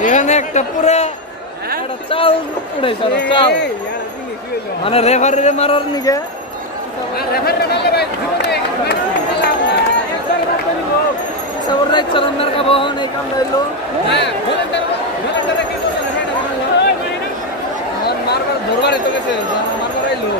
এখানে একটা পুরো চাল উড়াইছে চাল মানে রেফারিরে মারার নিকে সবর রাইট চরমদার কা বহন এই কাম লইলো হ্যাঁ মারবার ধরবার তো গেছে মারবার আইলো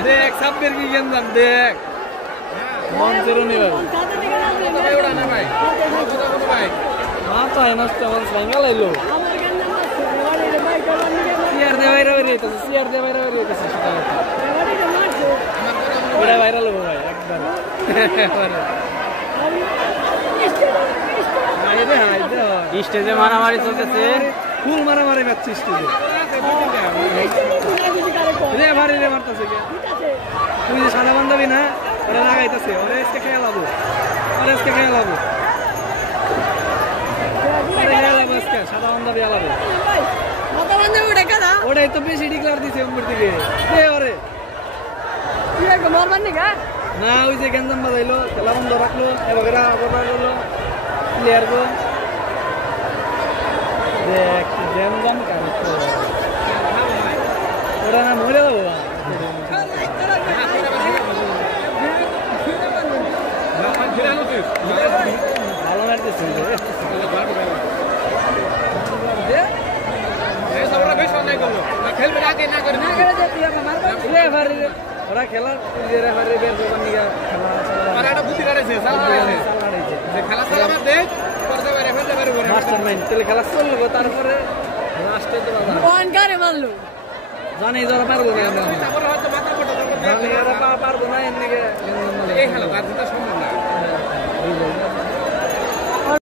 देख सब मेरे की गेंद देख मन जरूर नहीं भाई हाँ तो है ना तो मन संगा ले लो सीआर दे वायरल हो रही तो बड़ा वायरल हो भाई एकदम स्टेजे मारामारी चलते फुल मारामारी बाচ্চা स्टेजे রে ভারি রে মারতেছে কে তুই যে সাদা বান্ধাবি না ওরা লাগাইতেছে ওরে এসকে খেলা লাবো সাদা বান্ধাবি আলাবো সাদা বান্ধাবি ওটা কারা ওটাই তো বেশি ডিক্লার দিছে উপর থেকে কে ওরে তুই এক মারবার নি না ওই যে গঞ্জাম বাজাইলো খেলা বন্ধ রাখলো এবারে আবার হলো প্লেয়ার গো দেখ গঞ্জাম কাটতো ওরা না মরে যাবো ভালো মারতেছে ওরা খেলার মাস্টার মাইন্ড তাহলে খেলা চললো তারপরে লাস্টে তো মারলো জানি যারা পারবো না পারবো না এমনি সম্ভব না